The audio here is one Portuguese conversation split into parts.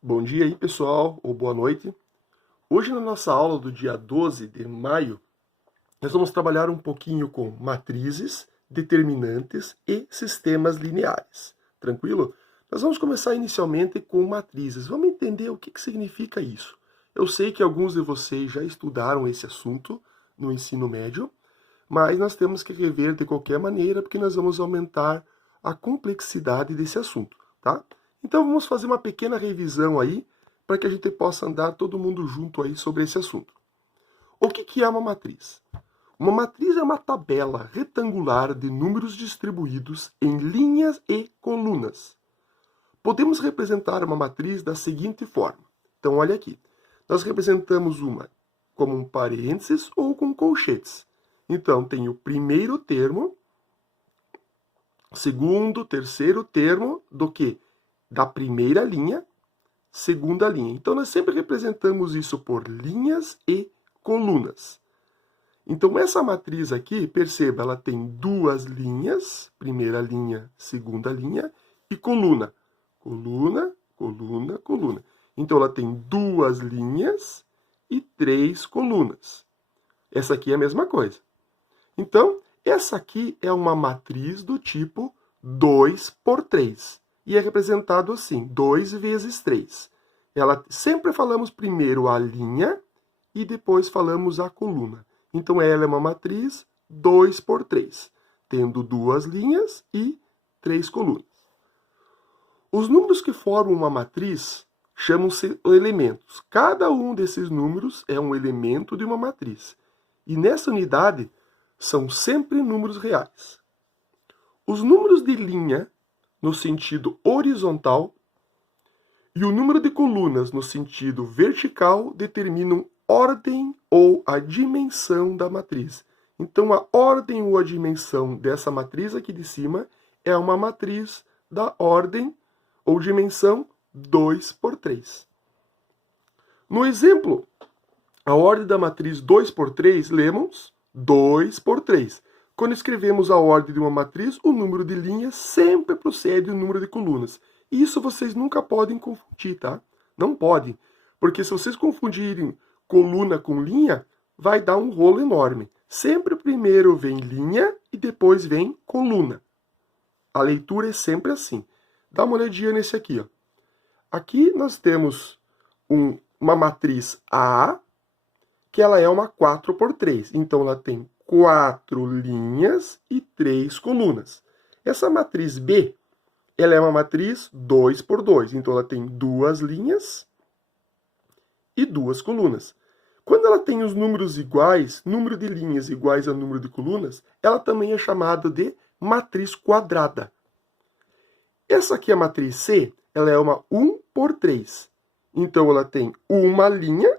Bom dia aí, pessoal, ou boa noite. Hoje, na nossa aula do dia 12 de maio, nós vamos trabalhar um pouquinho com matrizes, determinantes e sistemas lineares. Tranquilo? Nós vamos começar inicialmente com matrizes. Vamos entender o que significa isso. Eu sei que alguns de vocês já estudaram esse assunto no ensino médio, mas nós temos que rever de qualquer maneira, porque nós vamos aumentar a complexidade desse assunto, tá? Então vamos fazer uma pequena revisão aí, para que a gente possa andar todo mundo junto aí sobre esse assunto. O que é uma matriz? Uma matriz é uma tabela retangular de números distribuídos em linhas e colunas. Podemos representar uma matriz da seguinte forma. Então olha aqui, nós representamos uma como um parênteses ou com colchetes. Então, tem o primeiro termo, segundo, terceiro termo do que? Da primeira linha, segunda linha. Então, nós sempre representamos isso por linhas e colunas. Então, essa matriz aqui, perceba, ela tem duas linhas, primeira linha, segunda linha, e coluna. Coluna, coluna, coluna. Então, ela tem duas linhas e três colunas. Essa aqui é a mesma coisa. Então, essa aqui é uma matriz do tipo 2 por 3. E é representado assim, 2 vezes 3. Sempre falamos primeiro a linha e depois falamos a coluna. Então, ela é uma matriz 2 por 3, tendo duas linhas e três colunas. Os números que formam uma matriz chamam-se elementos. Cada um desses números é um elemento de uma matriz. E nessa unidade, são sempre números reais. Os números de linha, no sentido horizontal, e o número de colunas, no sentido vertical, determinam ordem ou a dimensão da matriz. Então, a ordem ou a dimensão dessa matriz aqui de cima é uma matriz da ordem ou dimensão 2 por 3. No exemplo, a ordem da matriz 2 por 3, lemos 2 por 3. Quando escrevemos a ordem de uma matriz, o número de linhas sempre procede o número de colunas. Isso vocês nunca podem confundir, tá? Não podem. Porque se vocês confundirem coluna com linha, vai dar um rolo enorme. Sempre primeiro vem linha e depois vem coluna. A leitura é sempre assim. Dá uma olhadinha nesse aqui, ó. Aqui nós temos uma matriz A, que ela é uma 4 por 3. Então, ela tem 4 linhas e 3 colunas. Essa matriz B, ela é uma matriz 2 por 2. Então, ela tem duas linhas e duas colunas. Quando ela tem os números iguais, número de linhas iguais a número de colunas, ela também é chamada de matriz quadrada. Essa aqui, a matriz C, ela é uma 1 por 3. Então, ela tem uma linha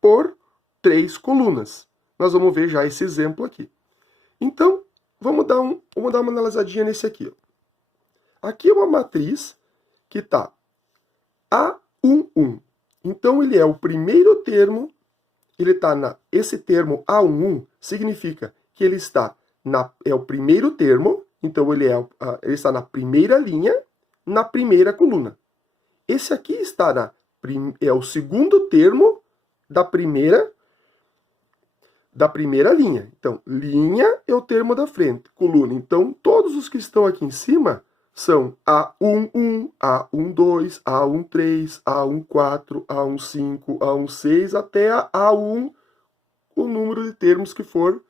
por 3 colunas. Nós vamos ver já esse exemplo aqui. Então, vamos dar uma analisadinha nesse aqui. Ó. Aqui é uma matriz que está A11. Então, ele é o primeiro termo, esse termo A11 significa que ele está é o primeiro termo, então ele está na primeira linha, na primeira coluna. Esse aqui é o segundo termo da primeira linha. Então, linha é o termo da frente, coluna. Então, todos os que estão aqui em cima são A11, A12, A13, A14, A15, A16, até a A1, o número de termos que for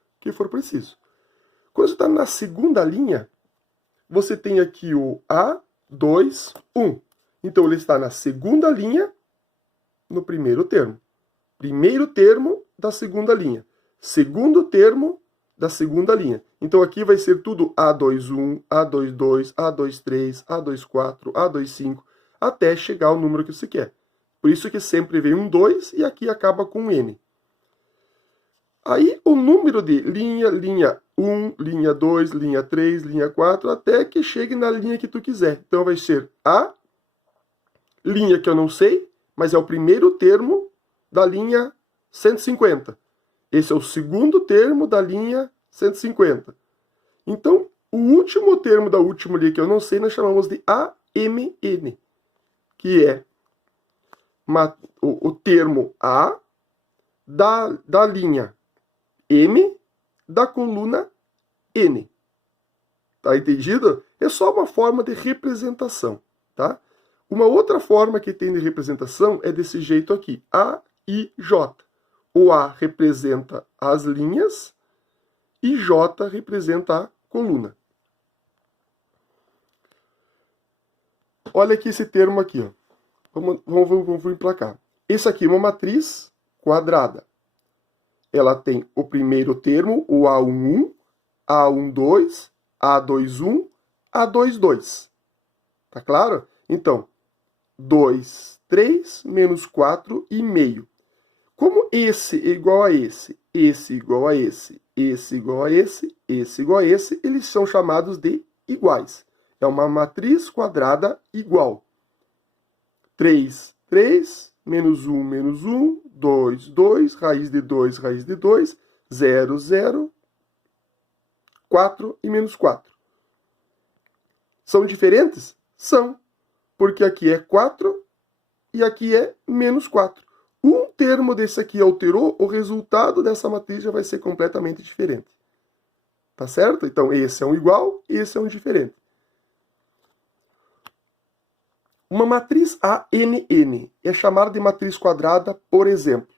preciso. Quando você está na segunda linha, você tem aqui o A2, 1. Então, ele está na segunda linha, no primeiro termo. Primeiro termo da segunda linha. Segundo termo da segunda linha. Então, aqui vai ser tudo A21, A22, A23, A24, A25, até chegar ao número que você quer. Por isso que sempre vem um 2 e aqui acaba com um N. Aí, o número de linha 1, linha 2, linha 3, linha 4, até que chegue na linha que tu quiser. Então, vai ser a linha que eu não sei, mas é o primeiro termo da linha 150. Esse é o segundo termo da linha 150. Então, o último termo da última linha que eu não sei, nós chamamos de AMN, que é o termo A da linha M da coluna N. Tá entendido? É só uma forma de representação, tá? Uma outra forma que tem de representação é desse jeito aqui, A, I, J. O A representa as linhas e J representa a coluna. Olha aqui esse termo aqui, ó. Vamos emplacar. Esse aqui é uma matriz quadrada. Ela tem o primeiro termo, o A11, A12, A21, A22. Tá claro? Então, 2, 3, menos 4,5. Como esse é igual a esse igual a esse igual a esse igual a esse, eles são chamados de iguais. É uma matriz quadrada igual. 3, 3, menos 1, 2, 2, raiz de 2, 0, 0, 4 e menos 4. São diferentes? São, porque aqui é 4 e aqui é menos 4. Um termo desse aqui alterou, o resultado dessa matriz já vai ser completamente diferente. Tá certo? Então, esse é um igual, esse é um diferente. Uma matriz ANN é chamada de matriz quadrada, por exemplo,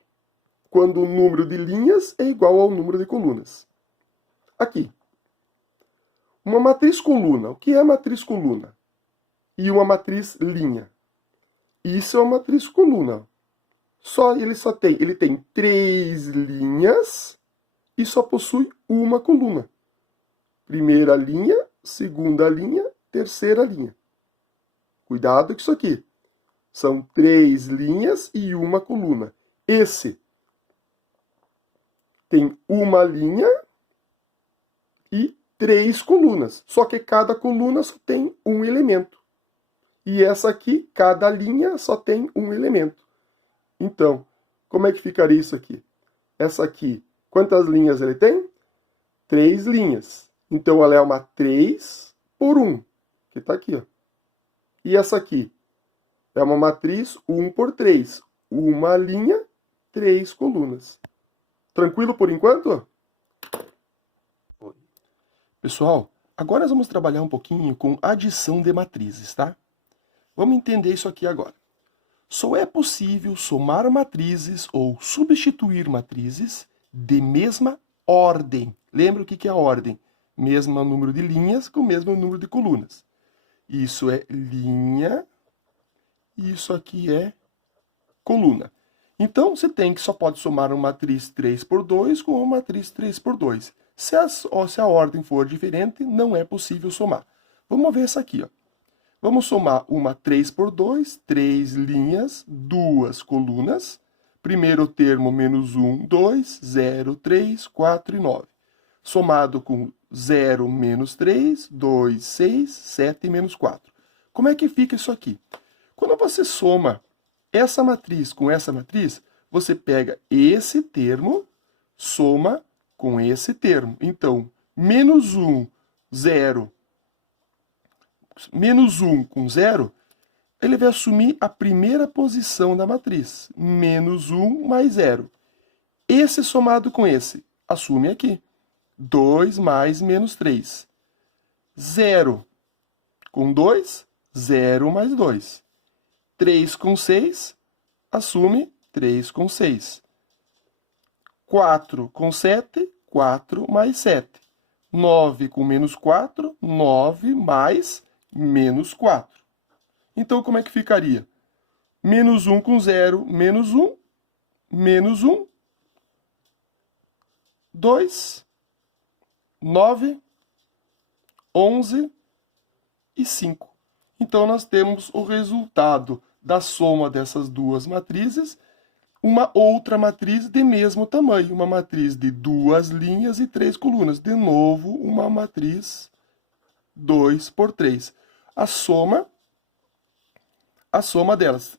quando o número de linhas é igual ao número de colunas. Aqui. Uma matriz coluna. O que é matriz coluna? E uma matriz linha. Isso é uma matriz coluna. Ele tem 3 linhas e só possui uma coluna. Primeira linha, segunda linha, terceira linha. Cuidado com isso aqui. São 3 linhas e uma coluna. Esse tem uma linha e 3 colunas. Só que cada coluna só tem um elemento. E essa aqui, cada linha só tem um elemento. Então, como é que ficaria isso aqui? Essa aqui, quantas linhas ele tem? 3 linhas. Então, ela é uma 3 por 1, que está aqui, ó. E essa aqui é uma matriz 1 por 3. Uma linha, 3 colunas. Tranquilo por enquanto? Pessoal, agora nós vamos trabalhar um pouquinho com adição de matrizes, tá? Vamos entender isso aqui agora. Só é possível somar matrizes ou substituir matrizes de mesma ordem. Lembra o que é a ordem? Mesmo número de linhas com o mesmo número de colunas. Isso é linha, e isso aqui é coluna. Então, você tem que só pode somar uma matriz 3 por 2 com uma matriz 3 por 2. Se a ordem for diferente, não é possível somar. Vamos ver essa aqui, ó. Vamos somar uma 3 por 2, 3 linhas, 2 colunas. Primeiro termo, menos 1, 2, 0, 3, 4 e 9. Somado com 0 menos 3, 2, 6, 7 e menos 4. Como é que fica isso aqui? Quando você soma essa matriz com essa matriz, você pega esse termo, soma com esse termo. Então, menos 1, 0, menos 1 com 0, ele vai assumir a primeira posição da matriz. Menos 1 mais 0. Esse somado com esse, assume aqui. 2 mais menos 3. 0 com 2, 0 mais 2. 3 com 6, assume 3 com 6. 4 com 7, 4 mais 7. 9 com menos 4, 9 mais menos 4. Então, como é que ficaria? Menos 1 com 0, menos 1, menos 1, 2, 9, 11 e 5. Então, nós temos o resultado da soma dessas duas matrizes, uma outra matriz de mesmo tamanho, uma matriz de 2 linhas e 3 colunas. De novo, uma matriz 2 por 3. A soma delas,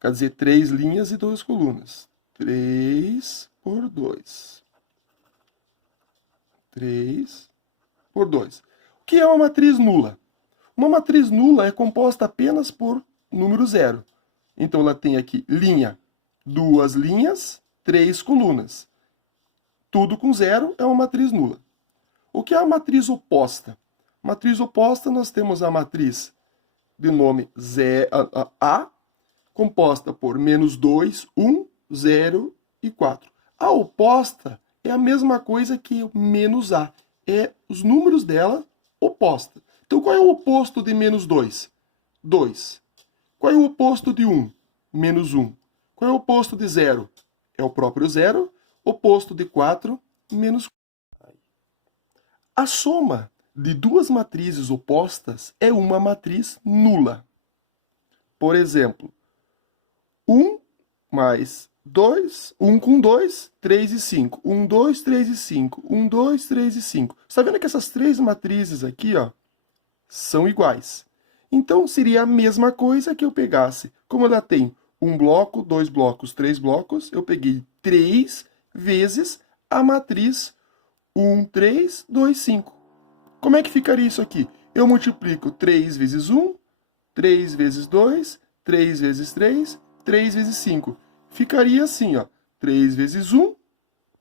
quer dizer, 3 linhas e 2 colunas. 3 por 2. 3 por 2. O que é uma matriz nula? Uma matriz nula é composta apenas por número zero. Então, ela tem aqui linha, 2 linhas, 3 colunas. Tudo com zero é uma matriz nula. O que é a matriz oposta? Matriz oposta, nós temos a matriz de nome A, composta por -2, 1, 0 e 4. A oposta é a mesma coisa que -A. É os números dela oposta. Então, qual é o oposto de -2? 2. Qual é o oposto de 1? -1. Qual é o oposto de 0? É o próprio 0. Oposto de 4, -4. A soma de duas matrizes opostas é uma matriz nula. Por exemplo, 1 mais 2, 1 com 2, 3 e 5. 1, 2, 3 e 5. 1, 2, 3 e 5. Você está vendo que essas três matrizes aqui, ó, são iguais. Então, seria a mesma coisa que eu pegasse. Como ela tem um bloco, 2 blocos, 3 blocos, eu peguei 3 vezes a matriz 1, 3, 2, 5. Como é que ficaria isso aqui? Eu multiplico 3 vezes 1, 3 vezes 2, 3 vezes 3, 3 vezes 5. Ficaria assim, ó. 3 vezes 1,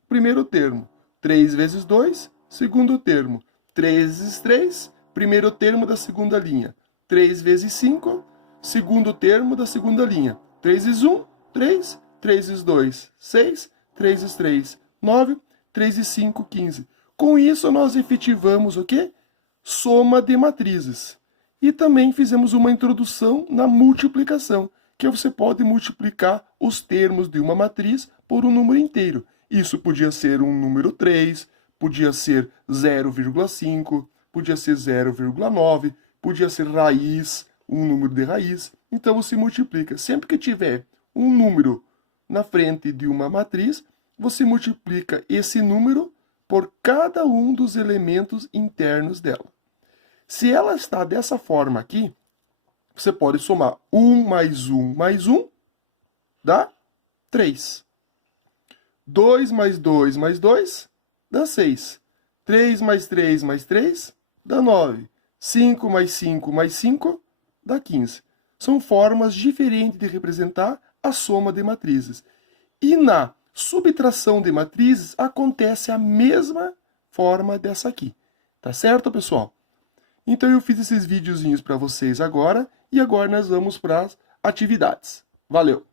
primeiro termo. 3 vezes 2, segundo termo. 3 vezes 3, primeiro termo da segunda linha. 3 vezes 5, segundo termo da segunda linha. 3 vezes 1, 3. 3 vezes 2, 6. 3 vezes 3, 9. 3 vezes 5, 15. Com isso, nós efetivamos o quê? Soma de matrizes. E também fizemos uma introdução na multiplicação, que você pode multiplicar os termos de uma matriz por um número inteiro. Isso podia ser um número 3, podia ser 0,5, podia ser 0,9, podia ser raiz, um número de raiz. Então você multiplica. Sempre que tiver um número na frente de uma matriz, você multiplica esse número por cada um dos elementos internos dela. Se ela está dessa forma aqui, você pode somar 1 mais 1 mais 1, dá 3. 2 mais 2 mais 2, dá 6. 3 mais 3 mais 3, dá 9. 5 mais 5 mais 5, dá 15. São formas diferentes de representar a soma de matrizes. E na subtração de matrizes acontece a mesma forma dessa aqui. Tá certo, pessoal? Então eu fiz esses videozinhos para vocês agora, e agora nós vamos para as atividades. Valeu!